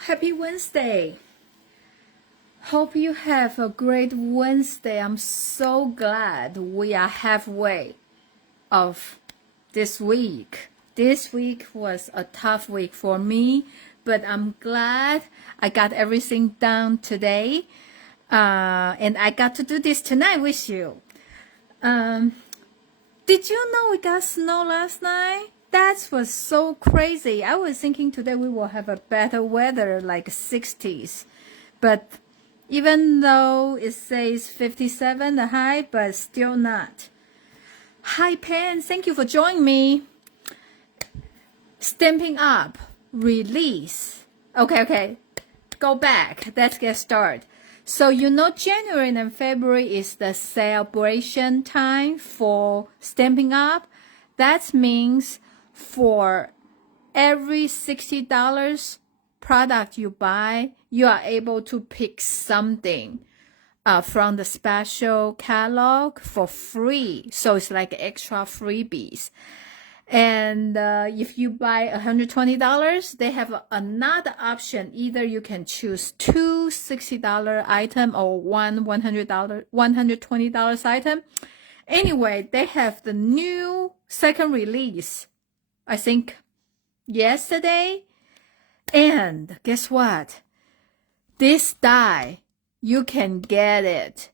Happy Wednesday. Hope you have a great Wednesday. I'm so glad we are halfway of this week. This week was a tough week for me, but I'm glad I got everything done today. And I got to do this tonight with you. Did you know we got snow last night? That was so crazy. I was thinking today we will have a better weather, like 60s. But even though it says 57 the high, but still not. Hi, Pen. Thank you for joining me. Stampin' Up. Release. Okay. Go back. Let's get started. So you know January and February is the celebration time for Stampin' Up. That means for every $60 product you buy, you are able to pick something from the special catalog for free. So it's like extra freebies. And if you buy $120, they have another option. Either you can choose two $60 item or one $120 item. Anyway, they have the new second release, I think yesterday. And guess what? This die, you can get it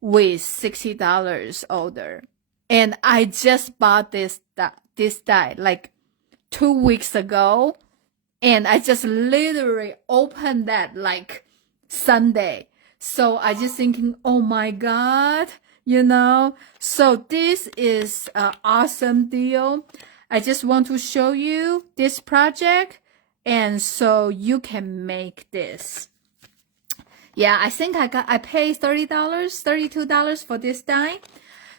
with $60 order. And I just bought this die like 2 weeks ago. And I just literally opened that like Sunday. So I just thinking, oh my God, you know. So this is an awesome deal. I just want to show you this project. And so you can make this. Yeah, I think I paid $30, $32 for this die.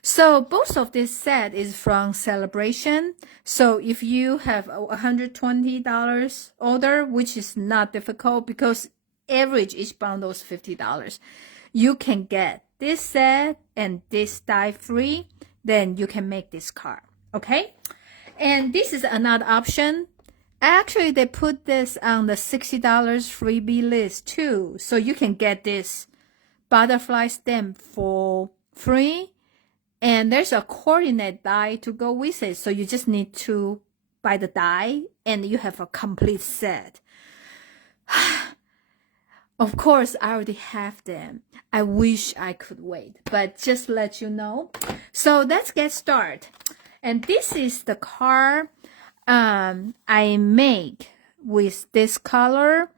So both of this set is from Celebration. So if you have a $120 order, which is not difficult because average each bundle is $50, you can get this set and this die free. Then you can make this card. Okay? And this is another option. Actually, they put this on the $60 freebie list too. So you can get this butterfly stamp for free. And there's a coordinate die to go with it. So you just need to buy the die and you have a complete set. Of course, I already have them. I wish I could wait, but just let you know. So let's get started. And this is the card I make with this color.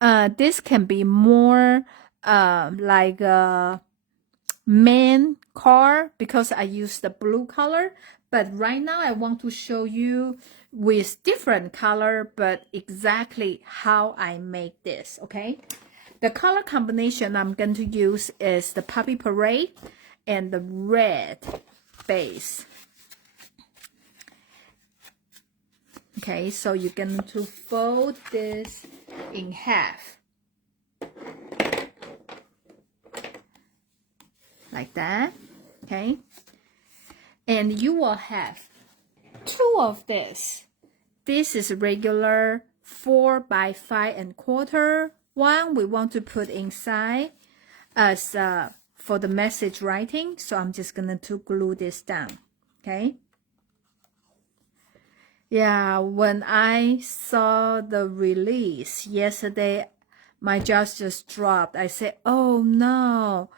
This can be more like a main card because I use the blue color. But right now I want to show you with different color, but exactly how I make this, okay? The color combination I'm going to use is the Puppy Parade and the red base. Okay, so you're going to fold this in half. Like that, okay? And you will have two of this. This is regular 4 by 5¼ one we want to put inside as for the message writing. So I'm just going to glue this down, okay? Yeah, when I saw the release yesterday, my jaw just dropped. I said, oh no,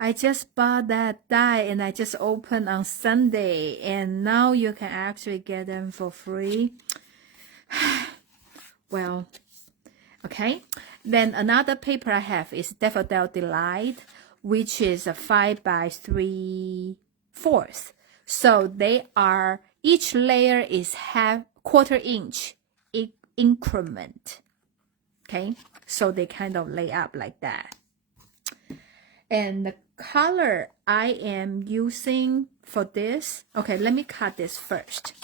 I just bought that die and I just opened on Sunday and now you can actually get them for free. Well, okay. Then another paper I have is Daffodil Delight, which is a 5 by 3/4. So they are, each layer is ½ inch increment. Okay, so they kind of lay up like that. And the color I am using for this, okay, let me cut this first.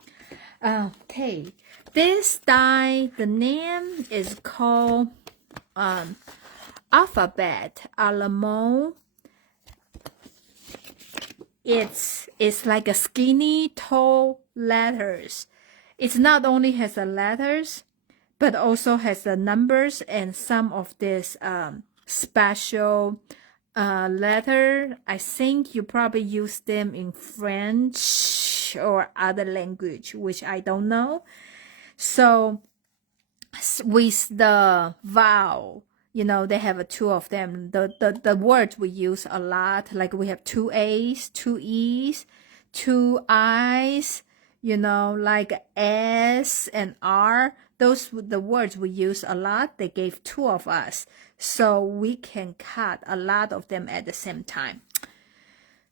Okay, this die, the name is called Alphabet Alamo. It's like a skinny tall letters. It's not only has the letters, but also has the numbers and some of this special letter. I think you probably use them in French or other language, which I don't know. So with the vowel, you know, they have two of them. The words we use a lot, like we have two A's, two E's, two I's, you know, like S and R. Those the words we use a lot. They gave two of us, so we can cut a lot of them at the same time.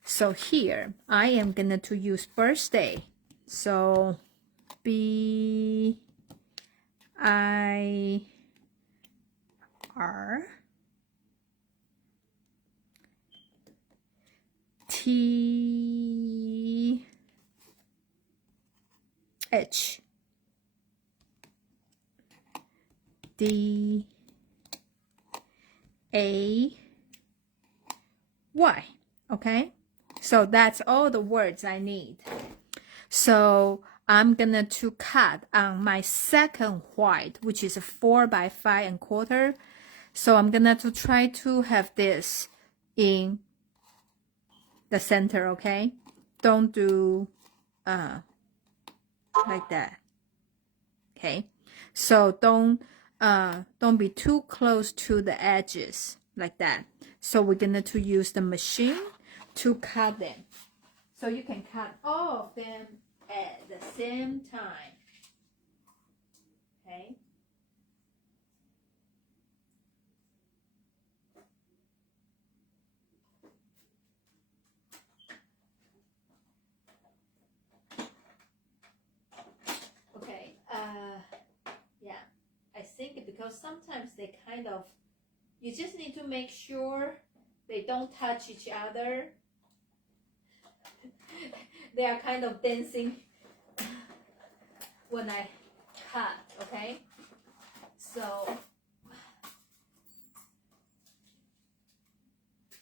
So here I am gonna to use birthday. So B I R T H D A Y. Okay, so that's all the words I need. So I'm gonna to cut on my second white, which is a 4 by 5 1/4. So I'm gonna to try to have this in the center, okay? Don't do like that. Okay, so don't be too close to the edges like that. So we're gonna to use the machine to cut them. So you can cut all of them at the same time. Okay. Okay. Yeah. I think because sometimes they kind of, you just need to make sure they don't touch each other. They are kind of dancing when I cut, okay? So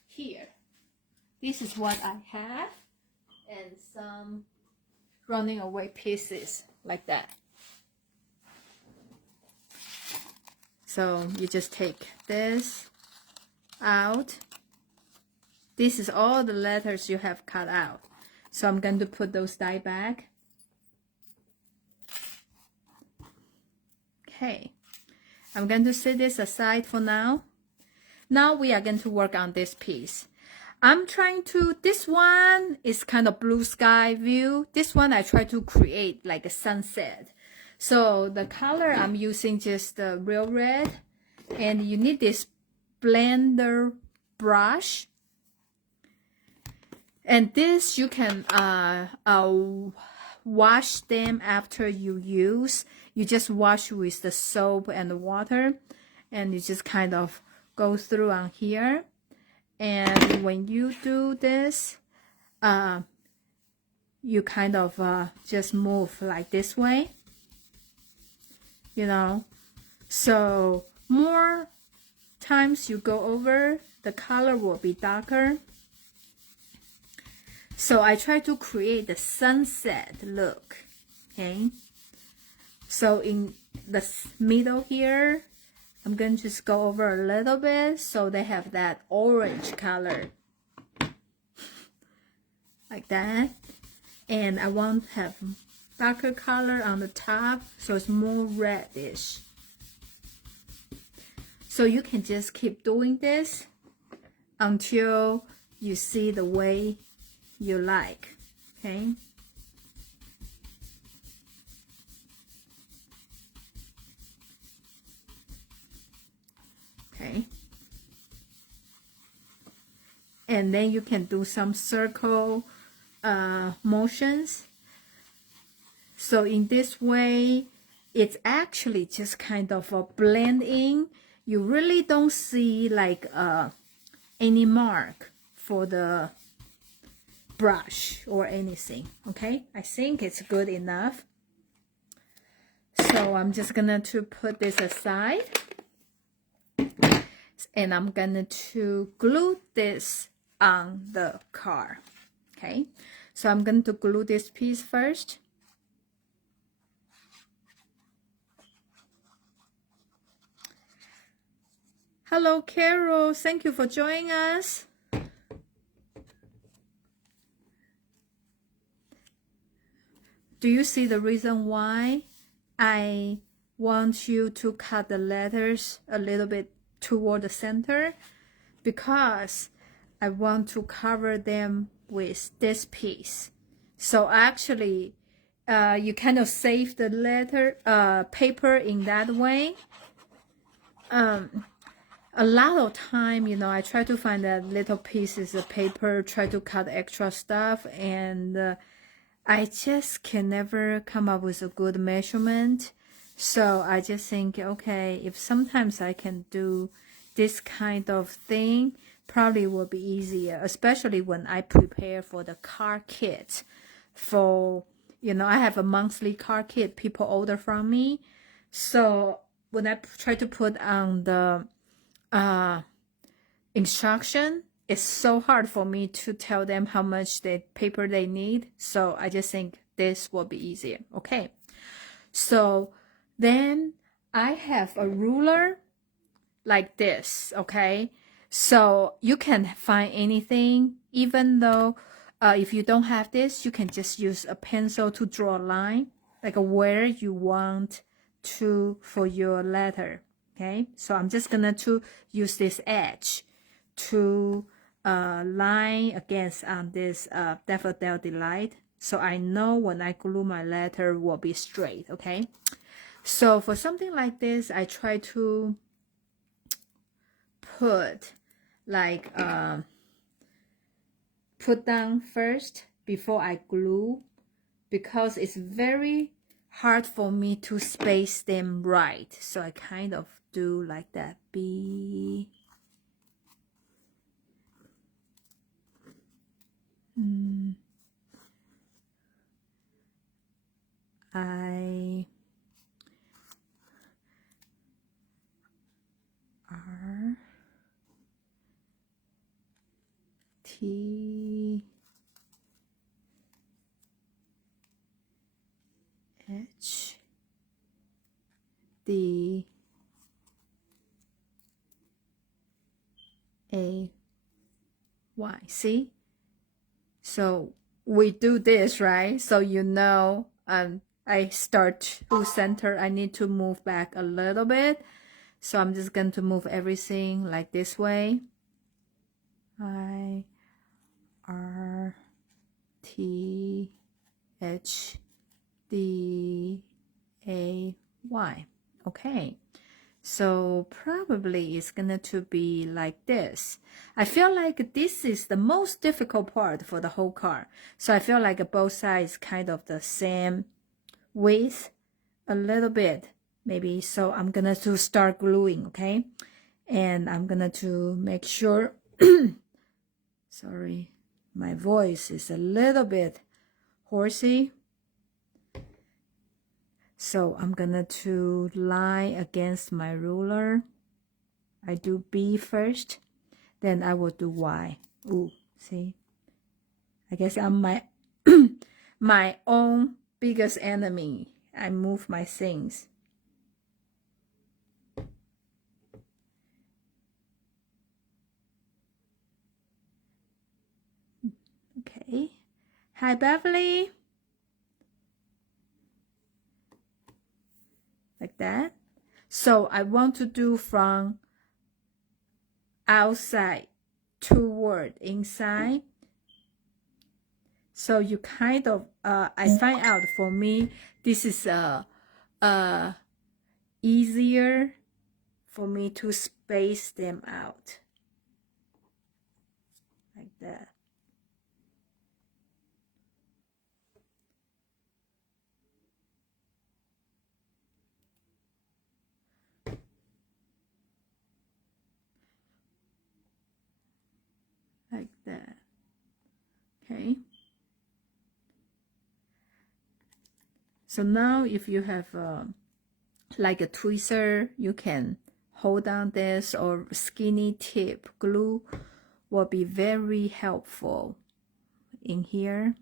here, this is what I have, and some running away pieces like that. So you just take this out. This is all the letters you have cut out. So I'm going to put those die back. Okay, I'm going to set this aside for now. Now we are going to work on this piece. I'm trying to, this one is kind of blue sky view. This one I try to create like a sunset. So the color I'm using just the real red, and you need this blender brush. And this you can wash them after you use. You just wash with the soap and the water, and you just kind of go through on here. And when you do this, you kind of just move like this way, you know. So more times you go over, the color will be darker. So I try to create the sunset look, okay? So in the middle here, I'm going to just go over a little bit so they have that orange color. Like that. And I want to have darker color on the top so it's more reddish. So you can just keep doing this until you see the way you like, okay? Okay. And then you can do some circle motions. So in this way, it's actually just kind of a blend in. You really don't see like any mark for the brush or anything, okay? I think it's good enough. So I'm just gonna to put this aside, and I'm gonna to glue this on the car. Okay, so I'm going to glue this piece first. Hello, Carol. Thank you for joining us. Do you see the reason why I want you to cut the letters a little bit toward the center? Because I want to cover them with this piece. So actually, you kind of save the paper in that way. A lot of time, you know, I try to find that little pieces of paper, try to cut extra stuff, and I just can never come up with a good measurement. So I just think, okay, if sometimes I can do this kind of thing, probably will be easier, especially when I prepare for the card kit. For, you know, I have a monthly card kit people order from me. So when I try to put on the instruction, it's so hard for me to tell them how much paper they need. So I just think this will be easier. Okay. So then I have a ruler like this. Okay. So you can find anything, even though if you don't have this, you can just use a pencil to draw a line, like where you want to for your letter. Okay. So I'm just gonna to use this edge to line against on this Daffodil Delight, so I know when I glue my letter will be straight. Okay, so for something like this, I try to put like put down first before I glue, because it's very hard for me to space them right. So I kind of do like that. I R T H D A Y. See? So we do this, right? So you know, I start to center. I need to move back a little bit. So I'm just going to move everything like this way. I R T H D A Y. Okay. So probably it's gonna to be like this. I feel like this is the most difficult part for the whole card. So I feel like both sides kind of the same width, a little bit maybe. So I'm gonna to start gluing, okay? And I'm gonna to make sure, sorry, my voice is a little bit horsey. So I'm gonna to line against my ruler. I do B first, then I will do Y. Ooh, see? I guess I'm my my own biggest enemy. I move my things. Okay. Hi, Beverly. Like that. So I want to do from outside toward inside. So you kind of, I find out for me, this is easier for me to space them out. Like that. Like that. Okay. So now if you have like a tweezer, you can hold on this, or skinny tip glue will be very helpful in here.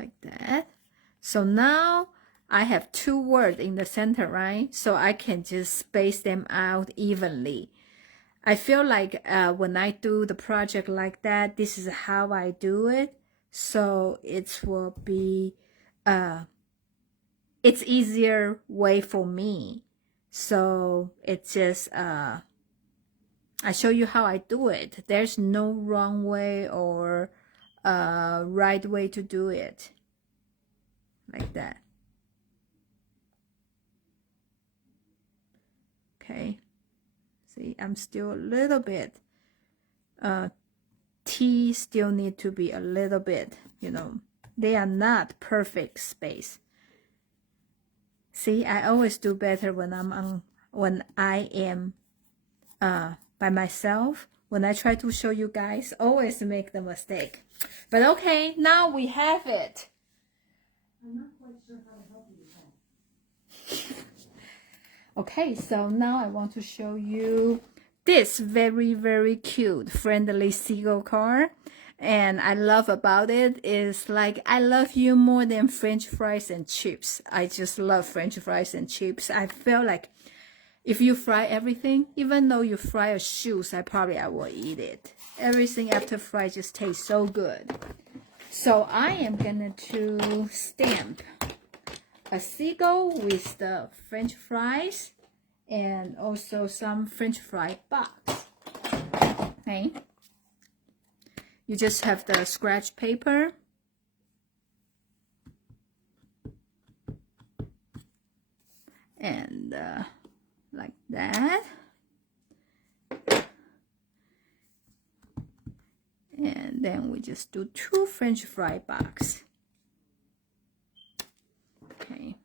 like that. So now I have two words in the center, right? So I can just space them out evenly. I feel like when I do the project like that, this is how I do it. So it will be, it's easier way for me. So it's just, I show you how I do it. There's no wrong way or right way to do it. Like that. Okay. See, I'm still a little bit, T still need to be a little bit, you know, they are not perfect space. See, I always do better when when I am by myself. When I try to show you guys, always make the mistake. But okay, now we have it. I'm not quite sure how to help you with that. Okay, so now I want to show you this very, very cute, friendly seagull card. And I love about it is like, I love you more than French fries and chips. I just love French fries and chips. I feel like if you fry everything, even though you fry a shoes, I will eat it. Everything after fry just tastes so good. So I am gonna to stamp a seagull with the French fries and also some French fry box. Okay. You just have the scratch paper. And like that. And then we just do two French fry box. Okay.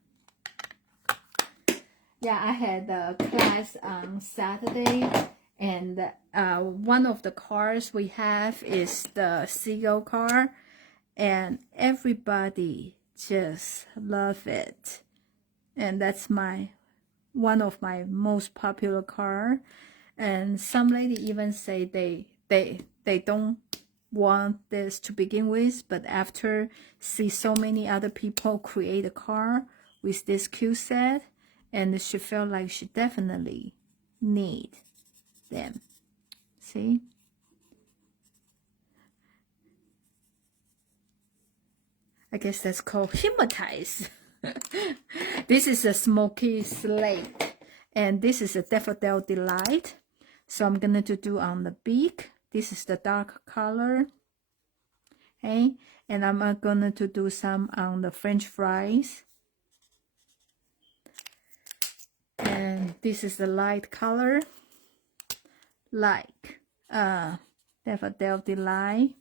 Yeah, I had a class on Saturday, and one of the cards we have is the seagull card, and everybody just love it. And that's one of my most popular card. And some lady even say they don't want this to begin with, but after see so many other people create a card with this cute set, and she felt like she definitely need them. See? I guess that's called hypnotize. This is a smoky slate, and this is a daffodil delight. So I'm gonna do on the beak. This is the dark color. Okay, and I'm gonna do some on the French fries. And this is the light color, like daffodil delight.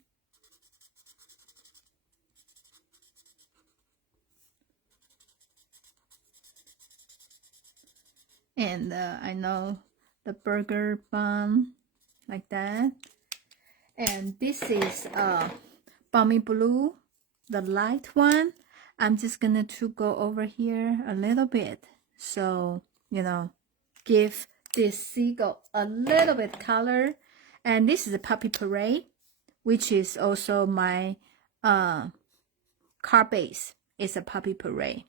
And I know the burger bun, like that. And this is balmy blue, the light one. I'm just gonna go over here a little bit, so you know, give this seagull a little bit color. And this is a puppy parade, which is also my card base. It's a puppy parade.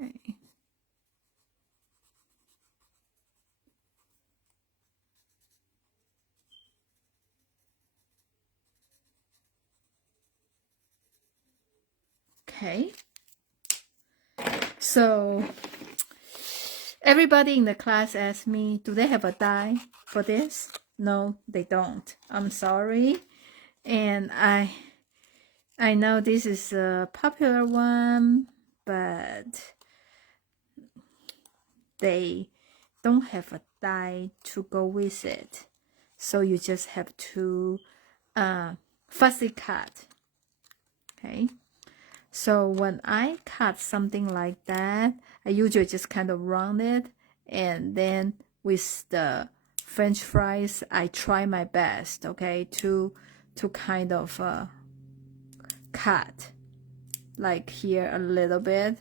Okay. Okay. So everybody in the class asked me, do they have a die for this? No, they don't. I'm sorry. And I know this is a popular one, but they don't have a die to go with it. So you just have to fussy cut. Okay. So when I cut something like that, I usually just kind of round it, and then with the French fries, I try my best, okay, to kind of cut like here a little bit,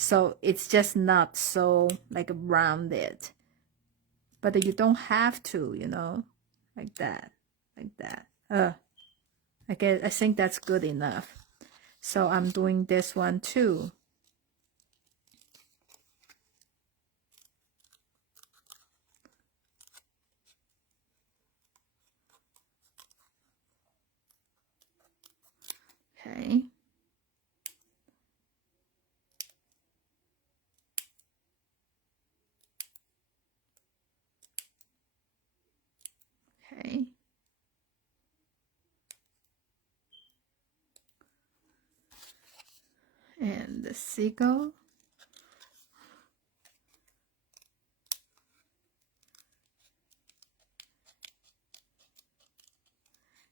So it's just not so like rounded. But you don't have to, you know, like that, like that. I think that's good enough. So I'm doing this one too. Okay. Okay. And the seagull.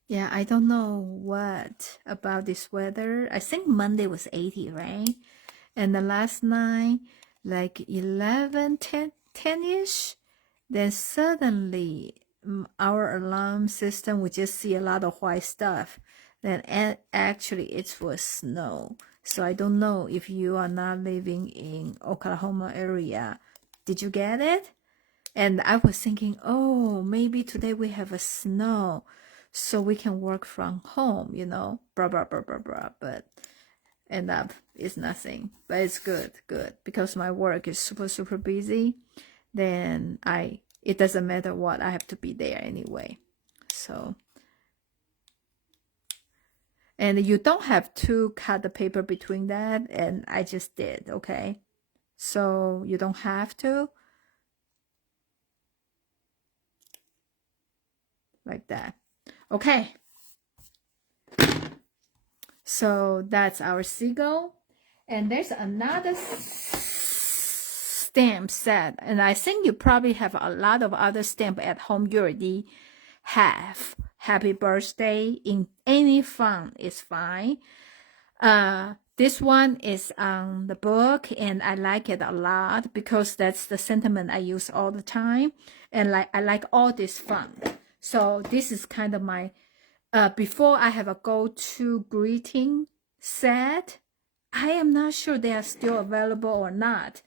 Yeah, I don't know what about this weather. I think Monday was 80, right? And the last night, like 11, 10-ish. Then suddenly, our alarm system, we just see a lot of white stuff. Then actually, it was snow. So I don't know if you are not living in Oklahoma area. Did you get it? And I was thinking, oh, maybe today we have a snow, so we can work from home, you know, blah, blah, blah, blah, blah. But end up, it's nothing. But it's good, because my work is super, super busy. Then it doesn't matter what, I have to be there anyway. So, and you don't have to cut the paper between that, and I just did, okay? So you don't have to. Like that. Okay. So that's our seagull. And there's another stamp set. And I think you probably have a lot of other stamp at home you already have. Happy birthday in any font is fine. This one is on the book, and I like it a lot because that's the sentiment I use all the time. And I like all this font. So this is kind of my before I have a go-to greeting set. I am not sure they are still available or not,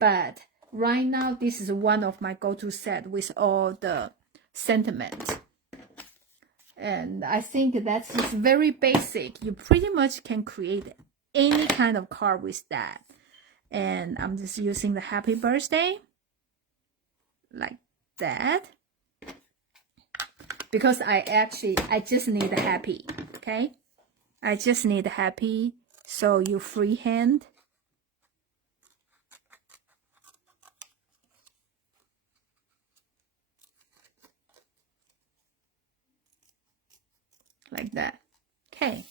but right now this is one of my go-to set with all the sentiment. And I think that's just very basic. You pretty much can create any kind of card with that. And I'm just using the happy birthday like that, because I just need a happy. Okay, I just need a happy. So you freehand like that. Okay,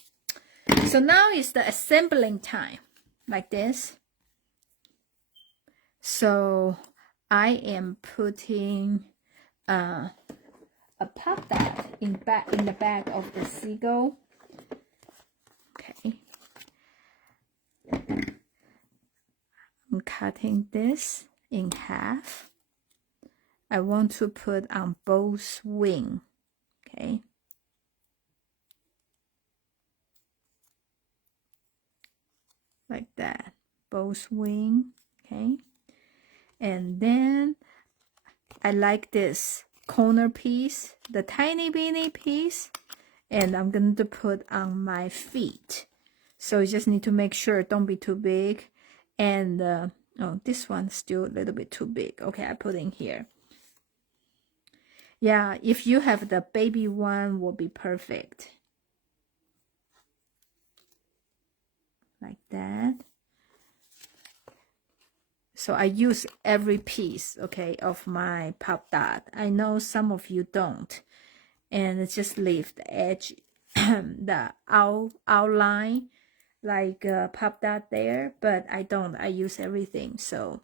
so now is the assembling time, like this. So I am putting a pop dot in the back of the seagull. Okay, I'm cutting this in half. I want to put on both wings. Okay. Like that, both wing. Okay. And then I like this corner piece, the tiny beanie piece, and I'm going to put on my feet. So you just need to make sure don't be too big. And oh, this one's still a little bit too big. Okay, I put in here. Yeah, if you have the baby one, will be perfect. Like that. So I use every piece, okay, of my pop dot. I know some of you don't, and just leave the edge, the outline, like pop dot there. But I don't. I use everything. So,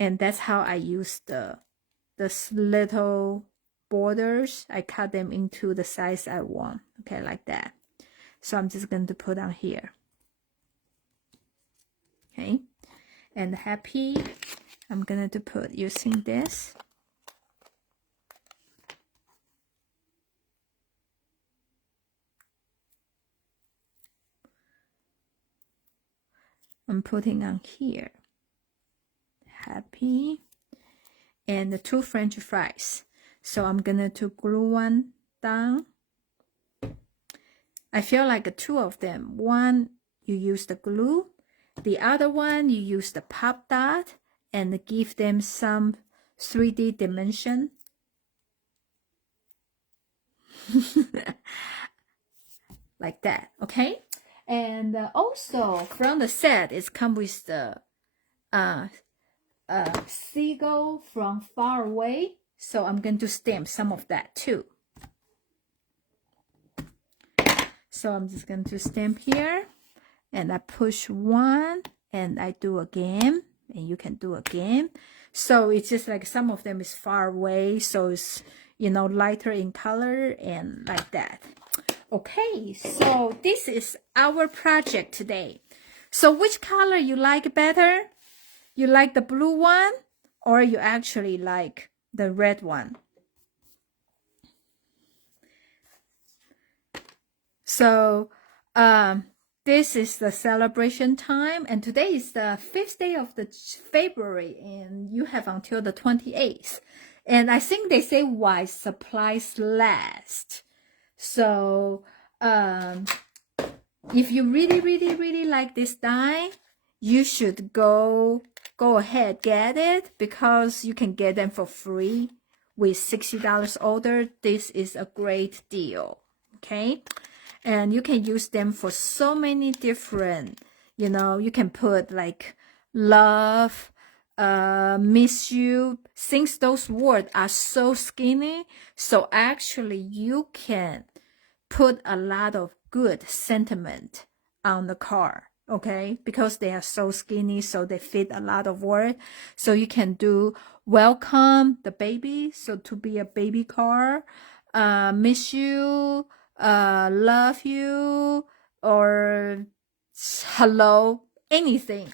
and that's how I use the little borders. I cut them into the size I want. Okay, like that. So I'm just going to put on here. Okay. And happy, I'm gonna put using this. I'm putting on here. Happy. And the 2 French fries. So I'm gonna to glue one down. I feel like 2 of them. One, you use the glue. The other one, you use the pop dot and give them some 3D dimension. Like that, okay? And also from the set, it comes with the Seagull from far away. So I'm going to stamp some of that too. So I'm just going to stamp here, and I push 1, and I do again, and you can do again. So it's just like some of them is far away, so it's, you know, lighter in color and like that. Okay, so this is our project today. So which color you like better? You like the blue one, or you actually like the red one? So this is the celebration time, and today is the 5th day of the February, and you have until the 28th. And I think they say why supplies last. So if you really like this die, you should go ahead, get it, because you can get them for free with $60 order. This is a great deal, okay? And you can use them for so many different, you know, you can put like love, miss you, since those words are so skinny. So actually you can put a lot of good sentiment on the card, okay? Because they are so skinny, so they fit a lot of word. So you can do welcome the baby, so to be a baby card, miss you, love you, or hello, anything.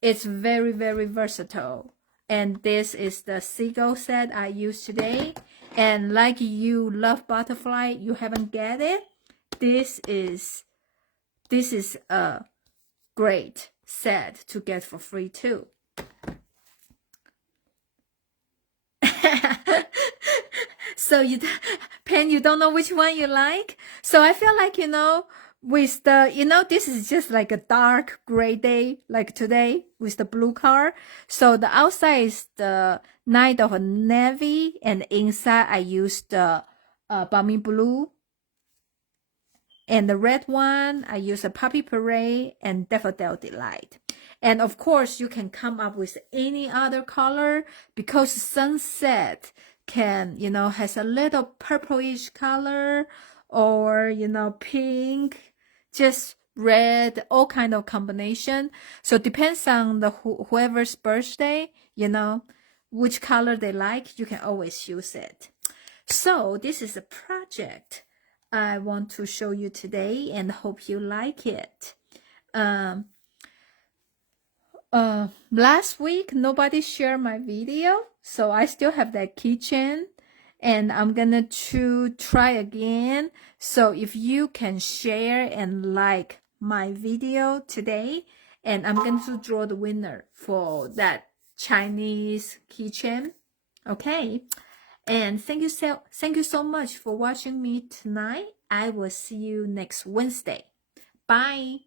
It's very versatile. And this is the Seagull set I use today. And like you love butterfly, you haven't get it, this is a great set to get for free too. So you don't know which one you like. So I feel like, you know, with the, you know, this is just like a dark gray day, like today with the blue car. So the outside is the night of a navy, and inside I used the balmy blue. And the red one, I use a Puppy Parade and Daffodil Delight. And of course, you can come up with any other color, because sunset can, you know, has a little purplish color, or, you know, pink, just red, all kind of combination. So depends on the whoever's birthday, you know, which color they like, you can always use it. So this is a project I want to show you today, and hope you like it. Last week nobody shared my video, so I still have that keychain, and I'm gonna try again. So if you can share and like my video today, and I'm going to draw the winner for that Chinese keychain. Okay. And thank you so much for watching me tonight. I will see you next Wednesday. Bye.